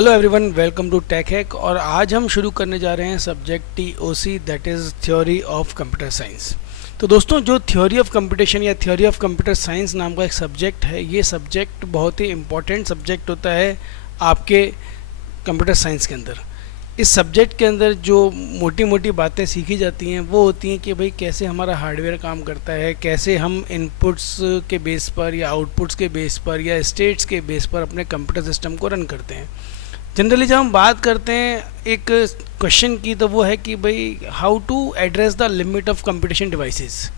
Hello everyone, welcome to tech hack. और आज हम शुरू करने जा रहे हैं subject TOC, that is theory of computer science. तो दोस्तों, जो थ्योरी ऑफ कंप्यूटेशन या थ्योरी ऑफ कंप्यूटर साइंस नाम का एक सब्जेक्ट है, ये सब्जेक्ट बहुत ही इम्पॉर्टेंट सब्जेक्ट होता है आपके कंप्यूटर साइंस के अंदर। इस सब्जेक्ट के अंदर जो मोटी मोटी बातें सीखी जाती हैं वो होती हैं कि भाई कैसे हमारा हार्डवेयर काम करता है, कैसे हम इनपुट्स के बेस पर या आउटपुट्स के बेस पर या स्टेट्स के बेस पर अपने कंप्यूटर सिस्टम को रन करते हैं। जनरली जब हम बात करते हैं एक क्वेश्चन की, तो वो है कि भाई how to address the limit of computation devices.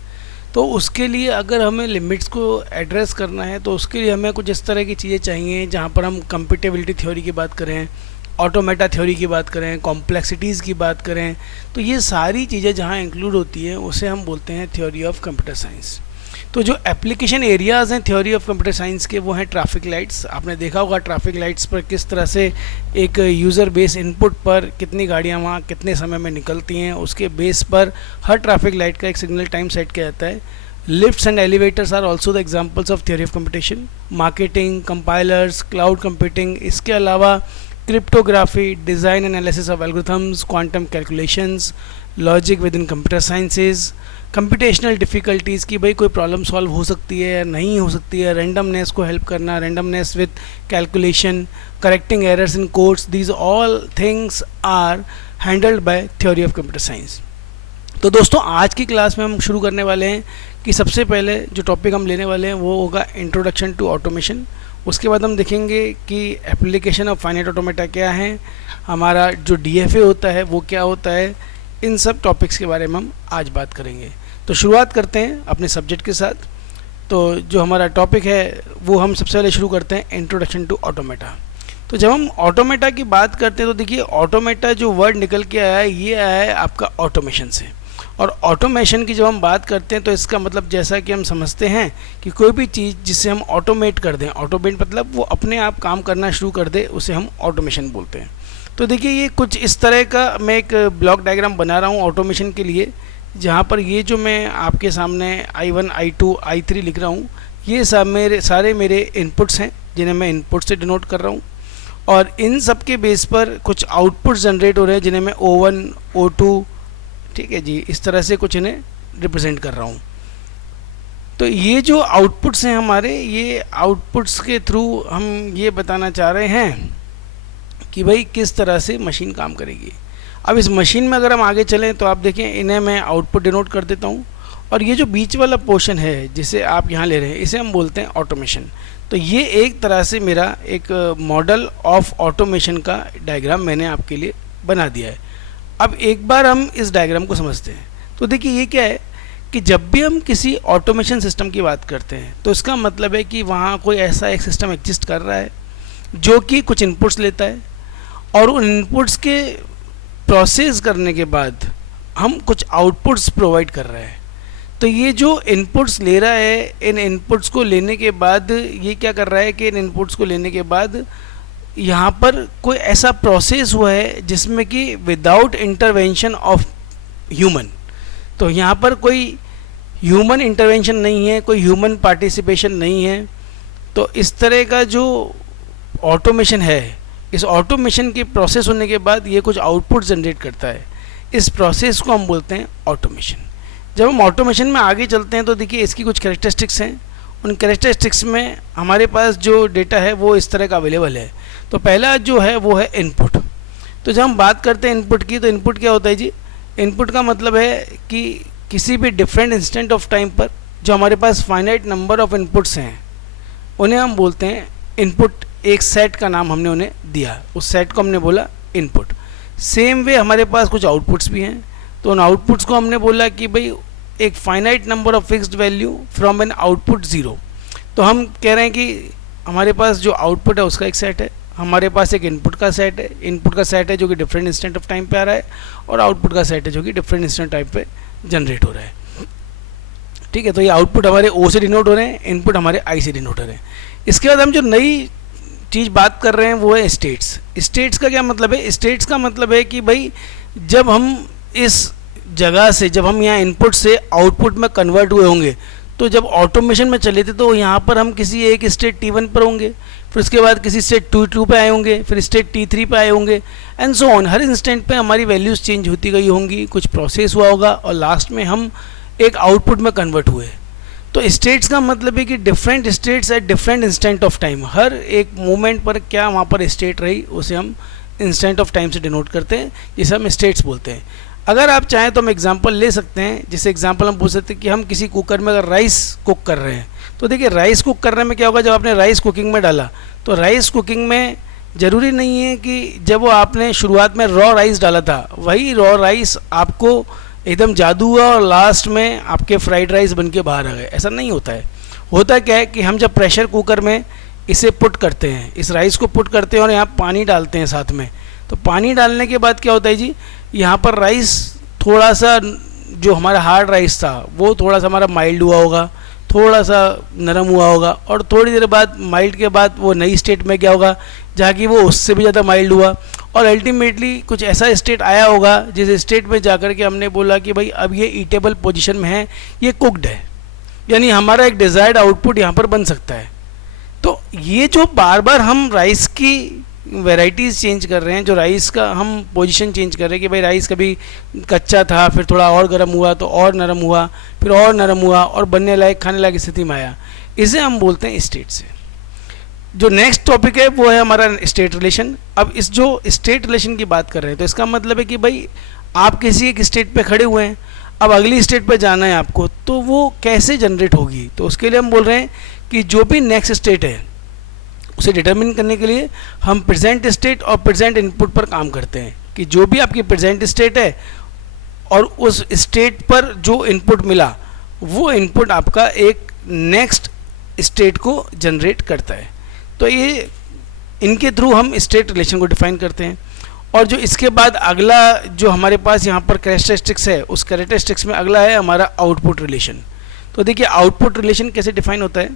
तो उसके लिए अगर हमें लिमिट्स को एड्रेस करना है तो उसके लिए हमें कुछ इस तरह की चीज़ें चाहिए, जहाँ पर हम कंप्यूटेबिलिटी थ्योरी की बात करें, ऑटोमेटा थ्योरी की बात करें, कॉम्प्लेक्सिटीज़ की बात करें। तो ये सारी चीज़ें जहाँ इंक्लूड होती हैं उसे हम बोलते हैं थ्योरी ऑफ कंप्यूटर साइंस। तो जो एप्लीकेशन एरियाज़ हैं थ्योरी ऑफ कंप्यूटर साइंस के, वो हैं ट्रैफिक लाइट्स। आपने देखा होगा ट्रैफिक लाइट्स पर किस तरह से एक यूज़र बेस इनपुट पर कितनी गाड़ियाँ वहाँ कितने समय में निकलती हैं, उसके बेस पर हर ट्रैफिक लाइट का एक सिग्नल टाइम सेट किया जाता है। Lifts and elevators are also the examples of theory of computation. Marketing, compilers, cloud computing, इसके अलावा cryptography, design analysis of algorithms, quantum calculations, logic within computer sciences, computational difficulties की भाई कोई problem solve हो सकती है या नहीं हो सकती है, रैंडमनेस को हेल्प करना, randomness with calculation, correcting errors in codes, these all things are handled by theory of computer science. तो दोस्तों, आज की क्लास में हम शुरू करने वाले हैं कि सबसे पहले जो टॉपिक हम लेने वाले हैं वो होगा इंट्रोडक्शन टू ऑटोमेशन। उसके बाद हम देखेंगे कि एप्लीकेशन ऑफ फाइनाइट ऑटोमेटा क्या है, हमारा जो DFA होता है वो क्या होता है। इन सब टॉपिक्स के बारे में हम आज बात करेंगे। तो शुरुआत करते हैं अपने सब्जेक्ट के साथ। तो जो हमारा टॉपिक है वो हम सबसे पहले शुरू करते हैं इंट्रोडक्शन टू ऑटोमेटा। तो जब हम ऑटोमेटा की बात करते हैं तो देखिए, ऑटोमेटा जो वर्ड निकल के आया है ये आया है आपका ऑटोमेशन से। और ऑटोमेशन की जब हम बात करते हैं तो इसका मतलब, जैसा कि हम समझते हैं कि कोई भी चीज़ जिसे हम ऑटोमेट कर दें, ऑटोमेट मतलब वो अपने आप काम करना शुरू कर दे, उसे हम ऑटोमेशन बोलते हैं। तो देखिए, ये कुछ इस तरह का मैं एक ब्लॉक डायग्राम बना रहा हूँ ऑटोमेशन के लिए, जहाँ पर ये जो मैं आपके सामने I1, I2, I3 लिख रहा हूँ, ये सारे मेरे इनपुट्स हैं जिन्हें मैं इनपुट से डिनोट कर रहा हूँ। और इन सब के बेस पर कुछ आउटपुट्स जनरेट हो रहे हैं जिन्हें मैं O1, O2, ठीक है जी, इस तरह से कुछ इन्हें रिप्रेजेंट कर रहा हूँ। तो ये जो आउटपुट्स हैं हमारे, ये आउटपुट्स के थ्रू हम ये बताना चाह रहे हैं कि भाई किस तरह से मशीन काम करेगी। अब इस मशीन में अगर हम आगे चलें तो आप देखें, इन्हें मैं आउटपुट डिनोट कर देता हूँ। और ये जो बीच वाला पोर्शन है जिसे आप यहाँ ले रहे हैं, इसे हम बोलते हैं ऑटोमेशन। तो ये एक तरह से मेरा एक मॉडल ऑफ ऑटोमेशन का डायग्राम मैंने आपके लिए बना दिया है। अब एक बार हम इस डायग्राम को समझते हैं तो देखिए, ये क्या है कि जब भी हम किसी ऑटोमेशन सिस्टम की बात करते हैं तो इसका मतलब है कि वहाँ कोई ऐसा एक सिस्टम एग्जिस्ट कर रहा है जो कि कुछ इनपुट्स लेता है, और उन इनपुट्स के प्रोसेस करने के बाद हम कुछ आउटपुट्स प्रोवाइड कर रहे हैं। तो ये जो इनपुट्स ले रहा है, इन इनपुट्स को लेने के बाद ये क्या कर रहा है कि इन इनपुट्स को लेने के बाद यहाँ पर कोई ऐसा प्रोसेस हुआ है जिसमें कि विदाउट इंटरवेंशन ऑफ ह्यूमन। तो यहाँ पर कोई ह्यूमन इंटरवेंशन नहीं है, कोई ह्यूमन पार्टिसिपेशन नहीं है। तो इस तरह का जो ऑटोमेशन है, इस ऑटोमेशन के प्रोसेस होने के बाद ये कुछ आउटपुट जनरेट करता है। इस प्रोसेस को हम बोलते हैं ऑटोमेशन। जब हम ऑटोमेशन में आगे चलते हैं तो देखिए, इसकी कुछ कैरेक्टरिस्टिक्स हैं। उन कैरेक्टरिस्टिक्स में हमारे पास जो डेटा है वो इस तरह का अवेलेबल है। तो पहला जो है वो है इनपुट। तो जब हम बात करते हैं इनपुट की, तो इनपुट क्या होता है जी? इनपुट का मतलब है कि किसी भी डिफरेंट इंस्टेंट ऑफ टाइम पर जो हमारे पास फाइनाइट नंबर ऑफ इनपुट्स हैं, उन्हें हम बोलते हैं इनपुट। एक सेट का नाम हमने उन्हें दिया, उस सेट को हमने बोला इनपुट। सेम वे हमारे पास कुछ आउटपुट्स भी हैं। तो उन आउटपुट्स को हमने बोला कि भाई एक finite number of fixed value from an output zero. तो हम कह रहे हैं कि हमारे पास जो आउटपुट है उसका एक सेट है, हमारे पास एक इनपुट का सेट है। इनपुट का सेट है जो कि डिफरेंट इंस्टेंट ऑफ टाइम पे आ रहा है, और आउटपुट का सेट है जो कि डिफरेंट इंस्टेंट टाइम पे जनरेट हो रहा है। ठीक है, तो ये आउटपुट हमारे O से डिनोट हो रहे हैं, इनपुट हमारे I से डिनोट हो रहे हैं। इसके बाद हम जो नई चीज़ बात कर रहे हैं वो है स्टेट्स। स्टेट्स का क्या मतलब है? स्टेट्स का मतलब है कि भाई जब हम इस जगह से, जब हम यहाँ इनपुट से आउटपुट में कन्वर्ट हुए होंगे तो जब ऑटोमेशन में चले थे तो यहाँ पर हम किसी एक स्टेट T1 पर होंगे, फिर उसके बाद किसी स्टेट T2 पे आए होंगे, फिर स्टेट T3 पे आए होंगे and so on. Her instant पे हमारी वैल्यूज़ चेंज होती गई होंगी, कुछ प्रोसेस हुआ होगा और लास्ट में हम एक आउटपुट में कन्वर्ट हुए। तो स्टेट्स का मतलब है कि different states at different instant of time, हर एक मोमेंट पर क्या वहाँ पर स्टेट रही उसे हम इंस्टेंट ऑफ टाइम से डिनोट करते हैं, जिसे हम स्टेट्स बोलते हैं। अगर आप चाहें तो हम एग्जांपल ले सकते हैं, जैसे एग्जांपल हम पूछ सकते हैं कि हम किसी कुकर में अगर राइस कुक कर रहे हैं, तो देखिए राइस कुक करने में क्या होगा, जब आपने राइस कुकिंग में डाला तो राइस कुकिंग में ज़रूरी नहीं है कि जब वो आपने शुरुआत में रॉ राइस डाला था वही रॉ राइस आपको एकदम जादू हुआ और लास्ट में आपके फ्राइड राइस बन के बाहर आ गए, ऐसा नहीं होता है। होता क्या है कि हम जब प्रेशर कुकर में इसे पुट करते हैं, इस राइस को पुट करते हैं और यहाँ पानी डालते हैं साथ में, तो पानी डालने के बाद क्या होता है जी, यहाँ पर राइस थोड़ा सा जो हमारा हार्ड राइस था वो थोड़ा सा हमारा माइल्ड हुआ होगा, थोड़ा सा नरम हुआ होगा और थोड़ी देर बाद माइल्ड के बाद वो नई स्टेट में क्या होगा जहाँ कि वो उससे भी ज़्यादा माइल्ड हुआ और अल्टीमेटली कुछ ऐसा स्टेट आया होगा जिस स्टेट में जाकर के हमने बोला कि भाई अब ये ईटेबल पोजीशन में है, ये कुक्ड है, यानी हमारा एक डिज़ायर्ड आउटपुट यहाँ पर बन सकता है। तो ये जो बार बार हम राइस की वैराइटीज़ चेंज कर रहे हैं, जो राइस का हम पोजीशन चेंज कर रहे हैं कि भाई राइस कभी कच्चा था, फिर थोड़ा और गर्म हुआ तो और नरम हुआ, फिर और नरम हुआ और बनने लायक खाने लायक स्थिति में आया, इसे हम बोलते हैं स्टेट से। जो नेक्स्ट टॉपिक है वो है हमारा स्टेट रिलेशन। अब इस जो स्टेट रिलेशन की बात कर रहे हैं तो इसका मतलब है कि भाई आप किसी एक स्टेट पे खड़े हुए हैं, अब अगली स्टेट पे जाना है आपको, तो वो कैसे जनरेट होगी, तो उसके लिए हम बोल रहे हैं कि जो भी नेक्स्ट स्टेट है उसे डिटरमिन करने के लिए हम प्रेजेंट स्टेट और प्रेजेंट इनपुट पर काम करते हैं कि जो भी आपकी प्रेजेंट स्टेट है और उस स्टेट पर जो इनपुट मिला वो इनपुट आपका एक नेक्स्ट स्टेट को जनरेट करता है। तो ये इनके थ्रू हम स्टेट रिलेशन को डिफाइन करते हैं। और जो इसके बाद अगला जो हमारे पास यहाँ पर कैरेक्टरिस्टिक्स है, उस कैरेक्टरिस्टिक्स में अगला है हमारा आउटपुट रिलेशन। तो देखिए आउटपुट रिलेशन कैसे डिफाइन होता है।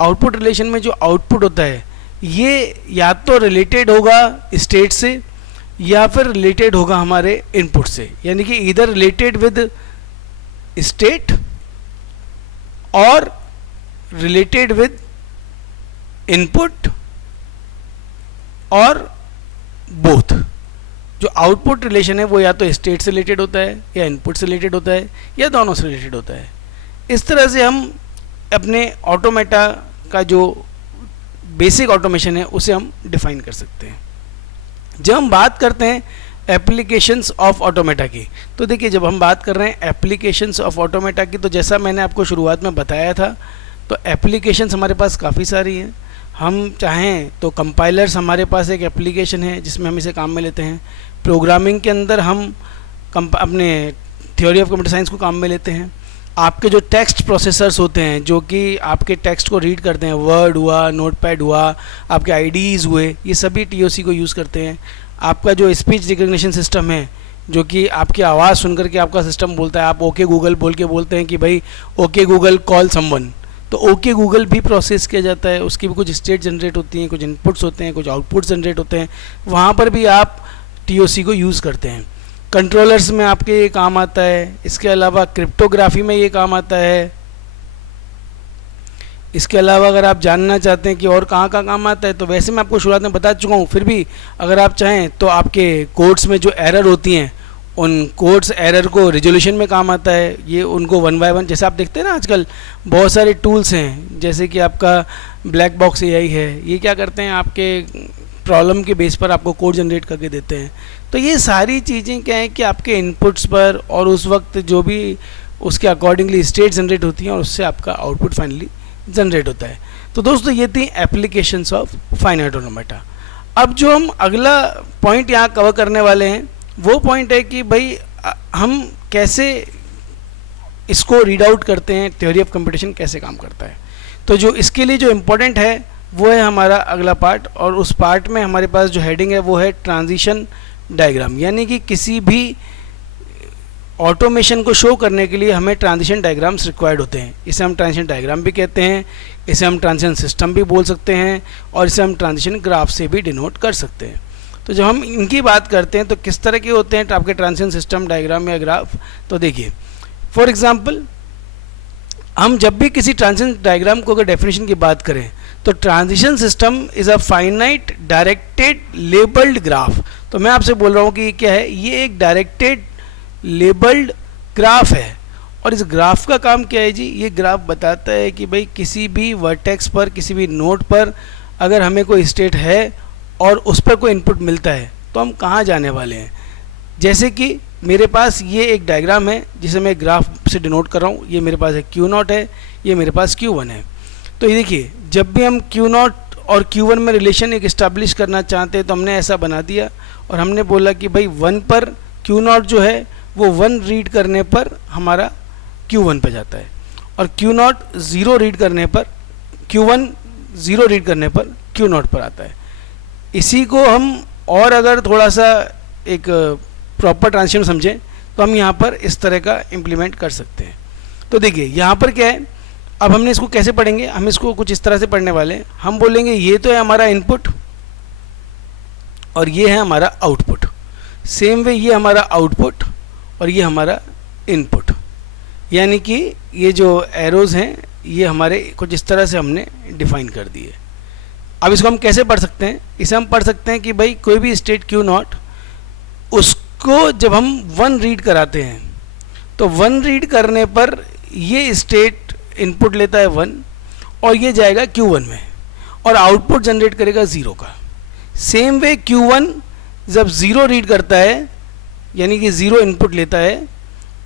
आउटपुट रिलेशन में जो आउटपुट होता है ये या तो रिलेटेड होगा स्टेट से या फिर रिलेटेड होगा हमारे इनपुट से, यानी कि इधर रिलेटेड विद स्टेट और रिलेटेड विद इनपुट और बोथ। जो आउटपुट रिलेशन है वो या तो स्टेट से रिलेटेड होता है या इनपुट से रिलेटेड होता है या दोनों से रिलेटेड होता है। इस तरह से हम अपने ऑटोमेटा का जो बेसिक ऑटोमेशन है उसे हम डिफाइन कर सकते हैं। जब हम बात करते हैं एप्लीकेशंस ऑफ ऑटोमेटा की, तो देखिए जब हम बात कर रहे हैं एप्लीकेशंस ऑफ ऑटोमेटा की, तो जैसा मैंने आपको शुरुआत में बताया था, तो एप्लीकेशंस हमारे पास काफ़ी सारी हैं। हम चाहें तो कंपाइलर्स हमारे पास एक एप्लीकेशन है जिसमें हम इसे काम में लेते हैं। प्रोग्रामिंग के अंदर हम अपने थ्योरी ऑफ कंप्यूटर साइंस को काम में लेते हैं। आपके जो टेक्स्ट प्रोसेसर्स होते हैं जो कि आपके टेक्स्ट को रीड करते हैं, वर्ड हुआ, नोटपैड हुआ, आपके आईडीज़ हुए, ये सभी टीओसी को यूज़ करते हैं। आपका जो स्पीच रिकग्निशन सिस्टम है जो कि आपकी आवाज़ सुनकर के आपका सिस्टम बोलता है, आप ओके गूगल बोल के बोलते हैं कि भाई ओके गूगल कॉल समवन, तो ओके गूगल भी प्रोसेस किया जाता है, उसकी भी कुछ स्टेट जनरेट होती हैं, कुछ इनपुट्स होते हैं, कुछ आउटपुट्स जनरेट होते हैं, वहाँ पर भी आप टीओसी को यूज़ करते हैं। कंट्रोलर्स में आपके ये काम आता है। इसके अलावा क्रिप्टोग्राफी में ये काम आता है। इसके अलावा अगर आप जानना चाहते हैं कि और कहाँ का काम आता है, तो वैसे मैं आपको शुरुआत में बता चुका हूँ, फिर भी अगर आप चाहें तो आपके कोड्स में जो एरर होती हैं उन कोड्स एरर को रिजोल्यूशन में काम आता है। ये उनको वन बाय वन, जैसे आप देखते हैं ना आजकल बहुत सारे टूल्स हैं, जैसे कि आपका ब्लैक बॉक्स एआई है, ये क्या करते हैं आपके प्रॉब्लम के बेस पर आपको कोड जनरेट करके देते हैं। तो ये सारी चीज़ें क्या है कि आपके इनपुट्स पर और उस वक्त जो भी उसके अकॉर्डिंगली स्टेट जनरेट होती हैं और उससे आपका आउटपुट फाइनली जनरेट होता है। तो दोस्तों ये थी एप्लीकेशंस ऑफ फाइनाइट ऑटोमेटा। अब जो हम अगला पॉइंट यहाँ कवर करने वाले हैं वो पॉइंट है कि भाई हम कैसे इसको रीड आउट करते हैं, थ्योरी ऑफ कंप्यूटेशन कैसे काम करता है। तो जो इसके लिए जो इम्पोर्टेंट है वो है हमारा अगला पार्ट, और उस पार्ट में हमारे पास जो हेडिंग है वो है ट्रांजिशन डायग्राम, यानी कि किसी भी ऑटोमेशन को शो करने के लिए हमें ट्रांजिशन डायग्राम्स रिक्वायर्ड होते हैं। इसे हम ट्रांजिशन डायग्राम भी कहते हैं, इसे हम ट्रांजिशन सिस्टम भी बोल सकते हैं और इसे हम ट्रांजिशन ग्राफ से भी डिनोट कर सकते हैं। तो जब हम इनकी बात करते हैं तो किस तरह के होते हैं आपके ट्रांजिशन सिस्टम, डायग्राम या ग्राफ, तो देखिए फॉर एग्जांपल हम जब भी किसी ट्रांजिशन डायग्राम को अगर डेफिनेशन की बात करें तो transition system is a finite directed labelled graph. तो मैं आपसे बोल रहा हूँ कि क्या है, ये एक डायरेक्टेड लेबल्ड ग्राफ है। और इस ग्राफ का काम क्या है जी, ये ग्राफ बताता है कि भाई किसी भी वर्टेक्स पर, किसी भी नोड पर अगर हमें कोई स्टेट है और उस पर कोई इनपुट मिलता है तो हम कहाँ जाने वाले हैं। जैसे कि मेरे पास ये एक डायग्राम है जिसे मैं ग्राफ से डिनोट कर रहा हूँ। ये मेरे पास एक Q0 है, ये मेरे पास Q1 है। तो ये देखिए, जब भी हम Q0 और Q1 में रिलेशन एक इस्टेब्लिश करना चाहते हैं तो हमने ऐसा बना दिया और हमने बोला कि भाई 1 पर Q0 जो है वो 1 रीड करने पर हमारा Q1 पे जाता है, और Q0 0 रीड करने पर, Q1 0 रीड करने पर Q0 पर आता है। इसी को हम और अगर थोड़ा सा एक प्रॉपर ट्रांजिशन समझें तो हम यहाँ पर इस तरह का इम्प्लीमेंट कर सकते हैं। तो देखिए यहाँ पर क्या है, अब हमने इसको कैसे पढ़ेंगे, हम इसको कुछ इस तरह से पढ़ने वाले हैं। हम बोलेंगे ये तो है हमारा इनपुट और ये है हमारा आउटपुट। सेम वे ये हमारा आउटपुट और ये हमारा इनपुट, यानी कि ये जो एरोज़ हैं ये हमारे कुछ इस तरह से हमने डिफाइन कर दिए। अब इसको हम कैसे पढ़ सकते हैं, इसे हम पढ़ सकते हैं कि भाई कोई भी स्टेट Q0, उसको जब हम 1 रीड कराते हैं तो 1 रीड करने पर ये स्टेट इनपुट लेता है 1 और ये जाएगा Q1 में और आउटपुट जनरेट करेगा 0 का। सेम वे Q1 जब 0 रीड करता है यानी कि 0 इनपुट लेता है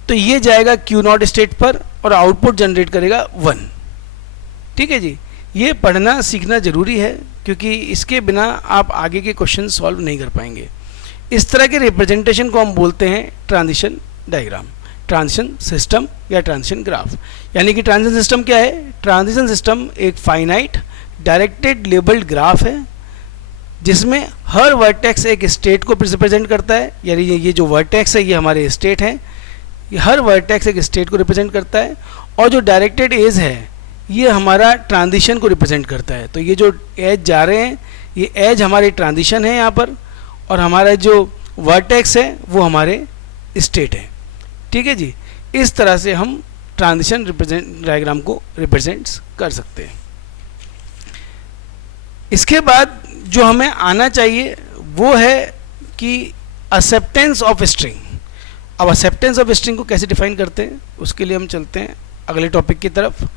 तो ये जाएगा Q0 स्टेट पर और आउटपुट जनरेट करेगा 1। ठीक है जी, ये पढ़ना सीखना ज़रूरी है क्योंकि इसके बिना आप आगे के क्वेश्चन सॉल्व नहीं कर पाएंगे। इस तरह के रिप्रेजेंटेशन को हम बोलते हैं ट्रांजिशन डायग्राम, ट्रांजिशन सिस्टम या ट्रांजिशन ग्राफ। यानी कि ट्रांजिशन सिस्टम क्या है, ट्रांजिशन सिस्टम एक फाइनाइट डायरेक्टेड लेबल्ड ग्राफ है जिसमें हर वर्टेक्स एक स्टेट को रिप्रेजेंट करता है। यानी ये जो वर्टेक्स है ये हमारे स्टेट हैं, ये हर वर्टेक्स एक स्टेट को रिप्रेजेंट करता है, और जो डायरेक्टेड एज है ये हमारा ट्रांजिशन को रिप्रेजेंट करता है। तो ये जो एज जा रहे हैं ये एज हमारे ट्रांजिशन है यहाँ पर, और हमारा जो वर्टेक्स है वो हमारे स्टेट है। ठीक है जी, इस तरह से हम ट्रांजिशन डायग्राम को रिप्रेजेंट्स कर सकते हैं। इसके बाद जो हमें आना चाहिए वो है कि एक्सेप्टेंस ऑफ स्ट्रिंग। अब एक्सेप्टेंस ऑफ स्ट्रिंग को कैसे डिफाइन करते हैं उसके लिए हम चलते हैं अगले टॉपिक की तरफ।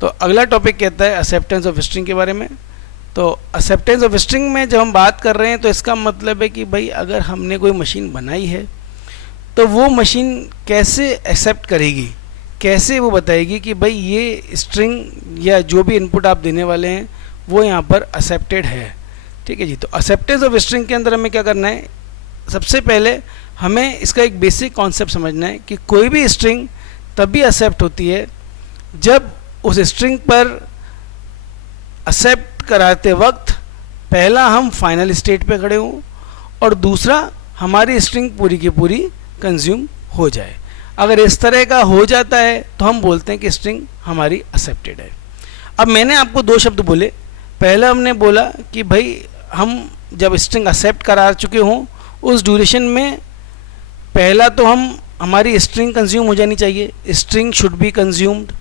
तो अगला टॉपिक कहता है एक्सेप्टेंस ऑफ स्ट्रिंग के बारे में। तो एक्सेप्टेंस ऑफ स्ट्रिंग में जब हम बात कर रहे हैं तो इसका मतलब है कि भाई अगर हमने कोई मशीन बनाई है तो वो मशीन कैसे एक्सेप्ट करेगी, कैसे वो बताएगी कि भाई ये स्ट्रिंग या जो भी इनपुट आप देने वाले हैं वो यहाँ पर एक्सेप्टेड है। ठीक है जी, तो एक्सेप्टेंस ऑफ स्ट्रिंग के अंदर हमें क्या करना है, सबसे पहले हमें इसका एक बेसिक कॉन्सेप्ट समझना है कि कोई भी स्ट्रिंग तभी एक्सेप्ट होती है जब उस स्ट्रिंग पर एक्सेप्ट कराते वक्त पहला हम फाइनल स्टेट पे खड़े हों और दूसरा हमारी स्ट्रिंग पूरी की पूरी कंज्यूम हो जाए। अगर इस तरह का हो जाता है तो हम बोलते हैं कि स्ट्रिंग हमारी एक्सेप्टेड है। अब मैंने आपको 2 शब्द बोले, पहला हमने बोला कि भाई हम जब स्ट्रिंग एक्सेप्ट करा चुके हों उस ड्यूरेशन में पहला तो हमारी स्ट्रिंग कंज्यूम हो जानी चाहिए, स्ट्रिंग शुड बी कंज्यूम्ड,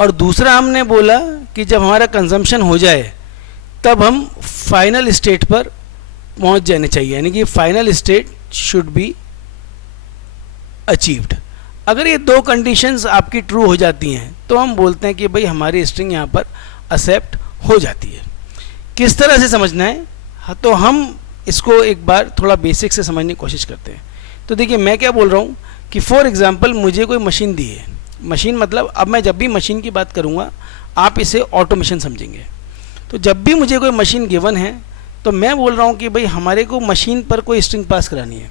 और दूसरा हमने बोला कि जब हमारा कंजम्पशन हो जाए तब हम फाइनल स्टेट पर पहुंच जाने चाहिए, यानी कि final state should be achieved. अगर ये 2 कंडीशंस आपकी ट्रू हो जाती हैं तो हम बोलते हैं कि भाई हमारी स्ट्रिंग यहाँ पर एक्सेप्ट हो जाती है। किस तरह से समझना है, तो हम इसको एक बार थोड़ा बेसिक से समझने की कोशिश करते हैं। तो देखिए मैं क्या बोल रहा हूँ कि फॉर एग्जांपल मुझे कोई मशीन दी है, मशीन मतलब अब मैं जब भी मशीन की बात करूँगा आप इसे ऑटोमेशन समझेंगे। तो जब भी मुझे कोई मशीन गिवन है तो मैं बोल रहा हूँ कि भाई हमारे को मशीन पर कोई स्ट्रिंग पास करानी है।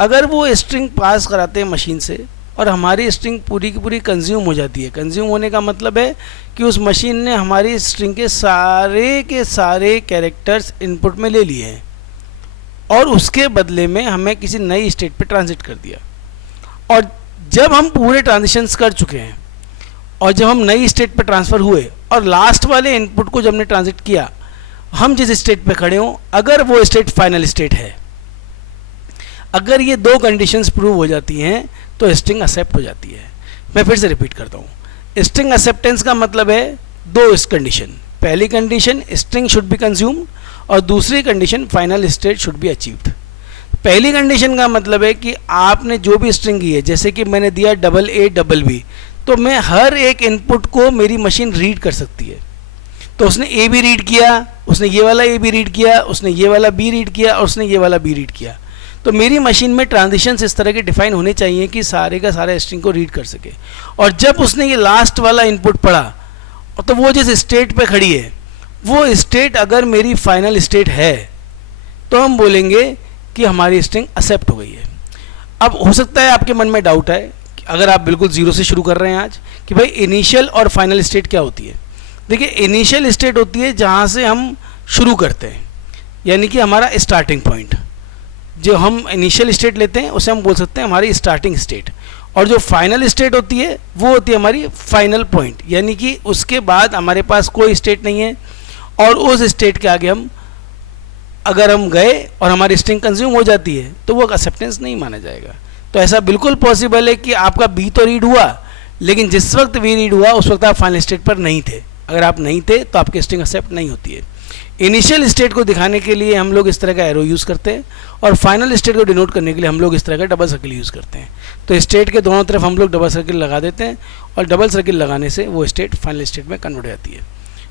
अगर वो स्ट्रिंग पास कराते हैं मशीन से और हमारी स्ट्रिंग पूरी की पूरी कंज्यूम हो जाती है, कंज्यूम होने का मतलब है कि उस मशीन ने हमारी स्ट्रिंग के सारे कैरेक्टर्स इनपुट में ले लिए हैं और उसके बदले में हमें किसी नई स्टेट पे ट्रांजिट कर दिया। और जब हम पूरे ट्रांजिशंस कर चुके हैं और जब हम नई स्टेट पे ट्रांसफ़र हुए और लास्ट वाले इनपुट को जब हमने ट्रांजिट किया, हम जिस स्टेट पे खड़े हों अगर वो स्टेट फाइनल स्टेट है, अगर ये 2 कंडीशंस प्रूव हो जाती हैं तो स्ट्रिंग एक्सेप्ट हो जाती है। मैं फिर से रिपीट करता हूँ, स्ट्रिंग एक्सेप्टेंस का मतलब है दो इस कंडीशन, पहली condition string should be consumed और दूसरी condition final state should be achieved. पहली कंडीशन का मतलब है कि आपने जो भी स्ट्रिंग की है, जैसे कि मैंने दिया AA BB, तो मैं हर एक इनपुट को मेरी मशीन रीड कर सकती है। तो उसने ए भी रीड किया, उसने ये वाला ए भी रीड किया, उसने ये वाला बी रीड किया और उसने ये वाला बी रीड किया। तो मेरी मशीन में ट्रांजिशंस इस तरह के डिफाइन होने चाहिए कि सारे का सारा स्ट्रिंग को रीड कर सके। और जब उसने ये लास्ट वाला इनपुट पढ़ा, तो वो जिस स्टेट पे खड़ी है, वो स्टेट अगर मेरी फाइनल स्टेट है, तो हम बोलेंगे कि हमारी स्ट्रिंग एक्सेप्ट हो गई है। अब हो सकता है आपके मन में डाउट है, अगर आप बिल्कुल जीरो से शुरू कर रहे हैं आज, कि भाई इनिशियल और फाइनल स्टेट क्या होती है। देखिए, इनिशियल स्टेट होती है जहाँ से हम शुरू करते हैं, यानी कि हमारा स्टार्टिंग पॉइंट। जो हम इनिशियल स्टेट लेते हैं उसे हम बोल सकते हैं हमारी स्टार्टिंग स्टेट। और जो फाइनल स्टेट होती है वो होती है हमारी फाइनल पॉइंट, यानी कि उसके बाद हमारे पास कोई स्टेट नहीं है और उस स्टेट के आगे हम अगर हम गए और हमारी स्ट्रिंग कंज्यूम हो जाती है तो वो एक्सेप्टेंस नहीं माना जाएगा। तो ऐसा बिल्कुल पॉसिबल है कि आपका बी तो रीड हुआ, लेकिन जिस वक्त बी रीड हुआ उस वक्त आप फाइनल स्टेट पर नहीं थे। अगर आप नहीं थे तो आपकी स्ट्रिंग एक्सेप्ट नहीं होती है। इनिशियल स्टेट को दिखाने के लिए हम लोग इस तरह का एरो यूज़ करते हैं और फाइनल स्टेट को डिनोट करने के लिए हम लोग इस तरह का डबल सर्किल यूज़ करते हैं। तो स्टेट के दोनों तरफ हम लोग डबल सर्किल लगा देते हैं और डबल सर्किल लगाने से वो स्टेट फाइनल स्टेट में कन्वर्ट हो जाती है।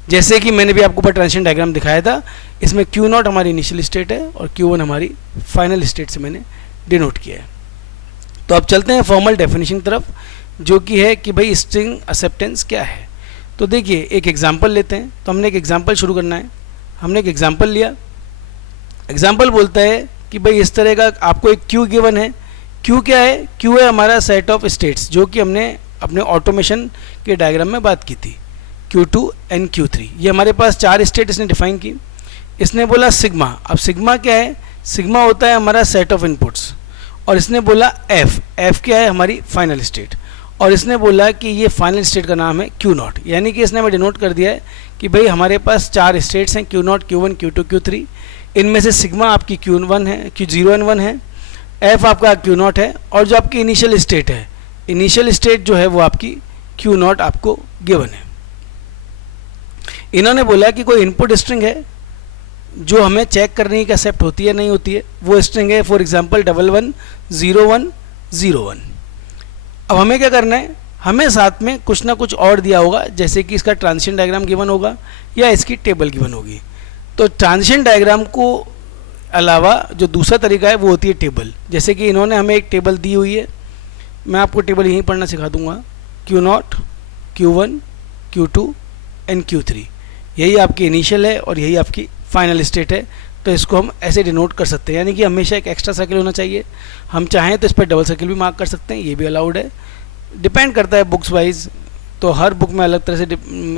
जैसे कि मैंने भी आपको ऊपर ट्रांजिशन डायग्राम दिखाया था, इसमें Q0 हमारी इनिशियल स्टेट है और Q1 हमारी फाइनल स्टेट से मैंने डिनोट किया है। तो अब चलते हैं फॉर्मल डेफिनेशन की तरफ, जो कि है कि भाई स्ट्रिंग एक्सेप्टेंस क्या है। तो देखिए, एक एग्जांपल लेते हैं। तो हमने एक एग्जांपल शुरू करना है। हमने एक एग्जांपल लिया। एग्जांपल बोलता है कि भाई इस तरह का आपको एक Q गिवन है। Q क्या है? Q है हमारा सेट ऑफ स्टेट्स, जो कि हमने अपने ऑटोमेशन के डायग्राम में बात की थी, Q2 एंड Q3। ये हमारे पास 4 स्टेट इसने डिफाइन की। इसने बोला सिग्मा। अब सिग्मा क्या है? सिग्मा होता है हमारा सेट ऑफ इनपुट्स। और इसने बोला F क्या है? हमारी फाइनल स्टेट। और इसने बोला कि ये फाइनल स्टेट का नाम है Q0, यानी कि इसने हमें डिनोट कर दिया है कि भाई हमारे पास 4 स्टेट्स हैं, Q0, Q1, Q2, Q3। इनमें से सिग्मा आपकी Q1 है, Q0 एंड 1 है, F आपका Q0 है, और जो आपकी इनिशियल स्टेट है, इनिशियल स्टेट जो है वो आपकी Q0 आपको गिवन है। इन्होंने बोला कि कोई इनपुट स्ट्रिंग है जो हमें चेक करनी है कि एक्सेप्ट होती है नहीं होती है। वो स्ट्रिंग है फॉर एग्जांपल 110101। अब हमें क्या करना है? हमें साथ में कुछ ना कुछ और दिया होगा, जैसे कि इसका ट्रांजिशन डायग्राम गिवन होगा या इसकी टेबल गिवन होगी। तो ट्रांजिशन डायग्राम को अलावा जो दूसरा तरीका है वो होती है टेबल। जैसे कि इन्होंने हमें एक टेबल दी हुई है, मैं आपको टेबल यहीं पढ़ना सिखा दूंगा। Q0, Q1, Q2 and Q3, यही आपकी इनिशियल है और यही आपकी फाइनल स्टेट है। तो इसको हम ऐसे डिनोट कर सकते हैं, यानी कि हमेशा एक एक्स्ट्रा सर्किल होना चाहिए। हम चाहें तो इस पर डबल सर्किल भी मार्क कर सकते हैं, ये भी अलाउड है। डिपेंड करता है बुक्स वाइज, तो हर बुक में अलग तरह से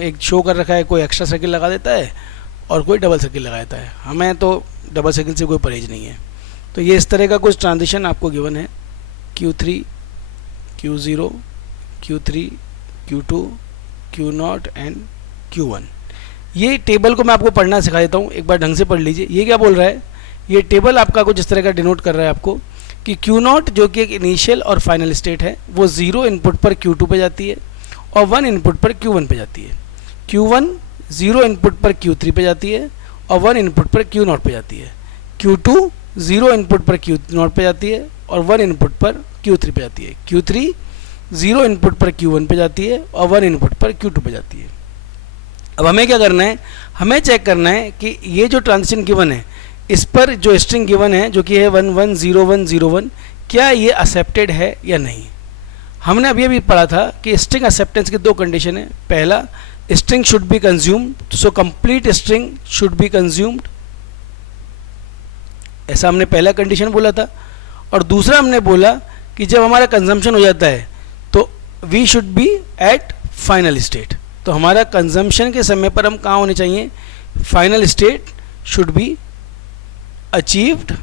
एक शो कर रखा है, कोई एक्स्ट्रा सर्किल लगा देता है और कोई डबल सर्किल लगा देता है। हमें तो डबल सर्किल से कोई परहेज नहीं है। तो ये इस तरह का कुछ ट्रांजिशन आपको गिवन है, Q3, Q0, Q3, Q2, Q0 and Q1। ये टेबल को मैं आपको पढ़ना सिखा देता हूँ, एक बार ढंग से पढ़ लीजिए। ये क्या बोल रहा है? ये टेबल आपका कुछ इस तरह का डिनोट कर रहा है आपको कि Q0 जो कि एक इनिशियल और फाइनल स्टेट है, वो 0 इनपुट पर Q2 पे जाती है और 1 इनपुट पर Q1 पे जाती है। Q1 0 इनपुट पर Q3 पे जाती है और 1 इनपुट पर Q0 पे जाती है। Q2 0 इनपुट पर Q0 पे जाती है और 1 इनपुट पर Q3 पे जाती है। Q3 0 इनपुट पर Q1 पे जाती है और 1 इनपुट पर Q2 पे जाती है। अब हमें क्या करना है? हमें चेक करना है कि ये जो ट्रांजिशन गिवन है, इस पर जो स्ट्रिंग गिवन है जो कि है 110101, क्या ये एक्सेप्टेड है या नहीं। हमने अभी पढ़ा था कि स्ट्रिंग एक्सेप्टेंस की 2 कंडीशन है। पहला, string should be consumed, so complete string should be consumed, ऐसा हमने पहला कंडीशन बोला था। और दूसरा हमने बोला कि जब हमारा कंजम्पशन हो जाता है तो we should be at final state. तो हमारा कंजम्पशन के समय पर हम कहाँ होने चाहिए? Final state should be achieved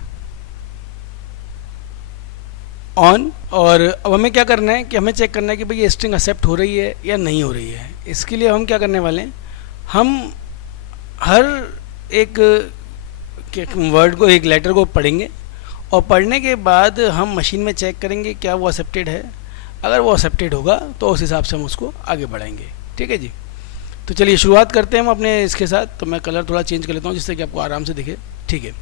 on. और अब हमें क्या करना है कि हमें चेक करना है कि भाई ये स्ट्रिंग एक्सेप्ट हो रही है या नहीं हो रही है। इसके लिए हम क्या करने वाले हैं? हम हर एक वर्ड को, एक लेटर को पढ़ेंगे और पढ़ने के बाद हम मशीन में चेक करेंगे क्या वो एक्सेप्टेड है। अगर वो एक्सेप्टेड होगा तो उस हिसाब से हम उसको आगे बढ़ाएंगे। ठीक है जी। तो चलिए शुरुआत करते हैं हम अपने इसके साथ। तो मैं कलर थोड़ा चेंज कर लेता हूँ जिससे कि आपको आराम से दिखे। ठीक है,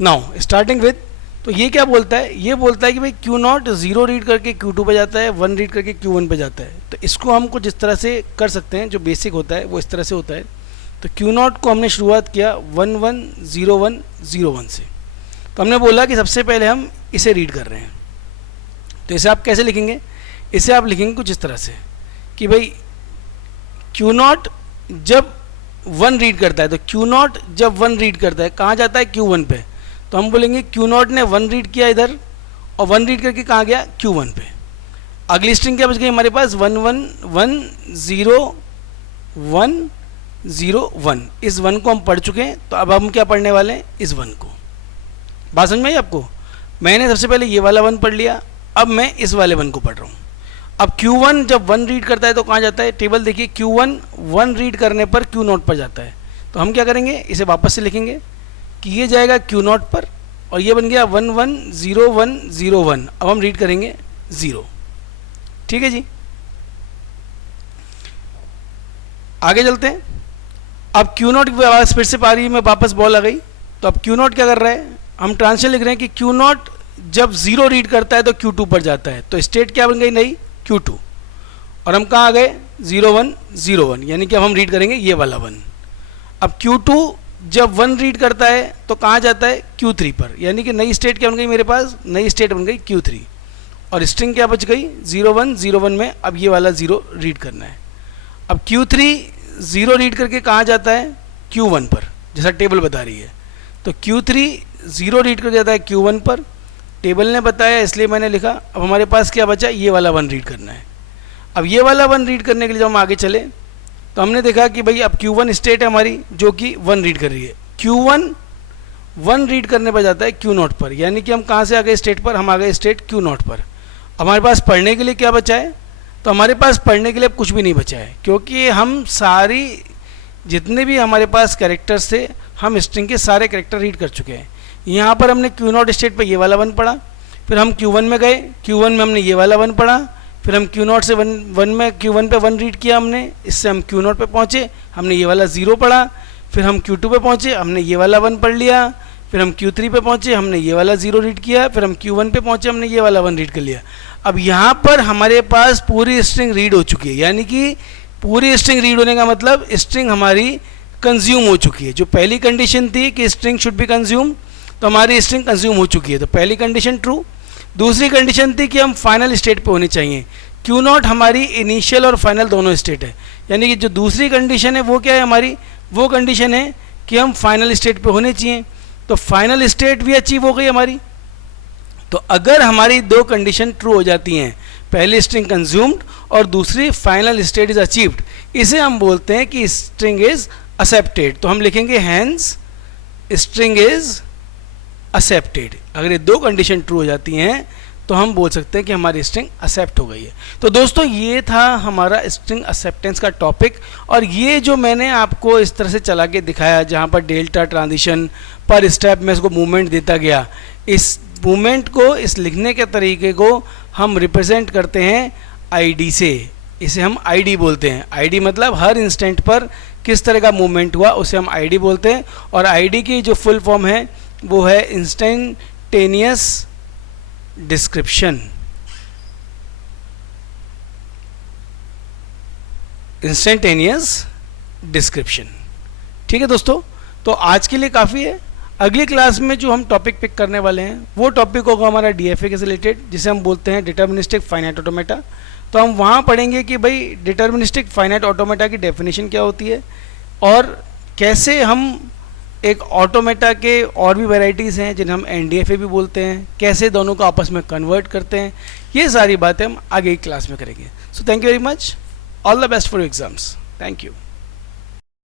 नाउ स्टार्टिंग विद, तो ये क्या बोलता है, ये बोलता है कि भाई Q0 0 रीड करके Q2 पे जाता है, 1 रीड करके Q1 पे जाता है। तो इसको हम कुछ इस तरह से कर सकते हैं, जो बेसिक होता है वो इस तरह से होता है। तो Q0 को हमने शुरुआत किया 1 1 0 1 0 1 से। तो हमने बोला कि सबसे पहले हम इसे रीड कर रहे हैं। तो इसे आप कैसे लिखेंगे, इसे आप लिखेंगे कुछ इस तरह से कि भाई Q0 जब 1 रीड करता है, तो Q0 जब 1 रीड करता है कहाँ जाता है, Q1 पे। तो हम बोलेंगे Q0 ने 1 रीड किया इधर, और 1 रीड करके कहाँ गया, Q1 पे। अगली स्ट्रिंग क्या बच गई हमारे पास, 1 1 1 0 1 0 1। इस 1 को हम पढ़ चुके हैं, तो अब हम क्या पढ़ने वाले हैं, इस 1 को। बात समझ में आई आपको। मैंने सबसे पहले ये वाला 1 पढ़ लिया, अब मैं इस वाले 1 को पढ़ रहा हूँ। अब Q1 जब 1 रीड करता है तो कहाँ जाता है, टेबल देखिए, Q1 1 रीड करने पर Q0 पर जाता है। तो हम क्या करेंगे, इसे वापस से लिखेंगे कि ये जाएगा Q0 पर, और ये बन गया 1 1 0 1 0 1। अब हम रीड करेंगे 0। ठीक है जी, आगे चलते हैं। अब Q0 की आवाज़ फिर से पा रही है, मैं वापस बॉल आ गई। तो अब Q0 क्या कर रहा है, हम ट्रांसलेशन लिख रहे हैं कि Q0 जब 0 रीड करता है तो Q2 पर जाता है। तो स्टेट क्या बन गई, नई Q2, और हम कहाँ आ गए, 0 1 0 1, यानी कि अब हम रीड करेंगे ये वाला 1। अब Q2 जब 1 रीड करता है तो कहाँ जाता है, Q3 पर, यानी कि नई स्टेट क्या बन गई मेरे पास, नई स्टेट बन गई Q3, और स्ट्रिंग क्या बच गई 0 1 0 1 में। अब ये वाला 0 रीड करना है। अब Q3 0 रीड करके कहाँ जाता है, Q1 पर, जैसा टेबल बता रही है। तो Q3 0 रीड कर जाता है Q1 पर, टेबल ने बताया इसलिए मैंने लिखा। अब हमारे पास क्या बचा, ये वाला 1 रीड करना है। अब ये वाला 1 रीड करने के लिए जब हम आगे चले तो हमने देखा कि भाई अब Q1 स्टेट है हमारी जो कि 1 रीड कर रही है। Q1 1 रीड करने पर जाता है Q0 पर, यानी कि हम कहाँ से आ गए स्टेट पर, हम आ गए स्टेट Q0 पर। हमारे पास पढ़ने के लिए क्या बचा है, तो हमारे पास पढ़ने के लिए कुछ भी नहीं बचा है, क्योंकि हम सारी जितने भी हमारे पास कैरेक्टर्स थे हम स्ट्रिंग के सारे कैरेक्टर रीड कर चुके हैं। यहाँ पर हमने Q0 स्टेट पर ये वाला 1 पढ़ा, फिर हम Q1 में गए, Q1 में हमने ये वाला 1 पढ़ा, फिर हम Q0 से 1 में Q1 पे 1 रीड किया हमने, इससे हम Q0 पे पहुँचे, हमने ये वाला 0 पढ़ा, फिर हम Q2 पे पहुँचे, हमने ये वाला 1 पढ़ लिया, फिर हम Q3 पे पहुँचे, हमने ये वाला 0 रीड किया, फिर हम Q1 पे पहुँचे, हमने ये वाला 1 रीड कर लिया। अब यहाँ पर हमारे पास पूरी स्ट्रिंग रीड हो चुकी है, यानी कि पूरी स्ट्रिंग रीड होने का मतलब स्ट्रिंग हमारी कंज्यूम हो चुकी है। जो पहली कंडीशन थी कि स्ट्रिंग शुड बी कंज्यूम, तो हमारी स्ट्रिंग कंज्यूम हो चुकी है, तो पहली कंडीशन ट्रू। दूसरी कंडीशन थी कि हम फाइनल स्टेट पे होनी चाहिए। Q0 हमारी इनिशियल और फाइनल दोनों स्टेट है, यानी कि जो दूसरी कंडीशन है वो क्या है हमारी, वो कंडीशन है कि हम फाइनल स्टेट पे होने चाहिए। तो फाइनल स्टेट भी अचीव हो गई हमारी। तो अगर हमारी दो कंडीशन ट्रू हो जाती हैं, पहली स्ट्रिंग कंज्यूम्ड और दूसरी फाइनल स्टेट इज अचीव्ड, इसे हम बोलते हैं कि स्ट्रिंग इज एक्सेप्टेड। तो हम लिखेंगे हैंस स्ट्रिंग इज एक्सेप्टेड। अगर ये दो कंडीशन ट्रू हो जाती हैं तो हम बोल सकते हैं कि हमारी स्ट्रिंग एक्सेप्ट हो गई है। तो दोस्तों ये था हमारा स्ट्रिंग एक्सेप्टेंस का टॉपिक, और ये जो मैंने आपको इस तरह से चला के दिखाया जहाँ पर डेल्टा ट्रांजिशन पर स्टेप में इसको मूवमेंट देता गया, इस मूवमेंट को, इस लिखने के तरीके को हम रिप्रेजेंट करते हैं आईडी से। इसे हम आईडी बोलते हैं। आईडी मतलब हर इंस्टेंट पर किस तरह का मूवमेंट हुआ उसे हम आईडी बोलते हैं। और आईडी की जो फुल फॉर्म है वो है इंस्टेंटेनियस डिस्क्रिप्शन। Instantaneous description. ठीक है दोस्तों, तो आज के लिए काफ़ी है। अगली क्लास में जो हम टॉपिक पिक करने वाले हैं वो टॉपिक होगा हमारा डीएफए के रिलेटेड, जिसे हम बोलते हैं डिटर्मिनिस्टिक फाइनाइट ऑटोमेटा। तो हम वहाँ पढ़ेंगे कि भाई डिटर्मिनिस्टिक फाइनाइट ऑटोमेटा की डेफिनेशन क्या होती है और कैसे हम एक ऑटोमेटा के और भी वैरायटीज़ हैं जिन्हें हम एनडीएफए भी बोलते हैं, कैसे दोनों को आपस में कन्वर्ट करते हैं। ये सारी बातें हम आगे की क्लास में करेंगे। So thank you very much, all the best for exams. Thank you.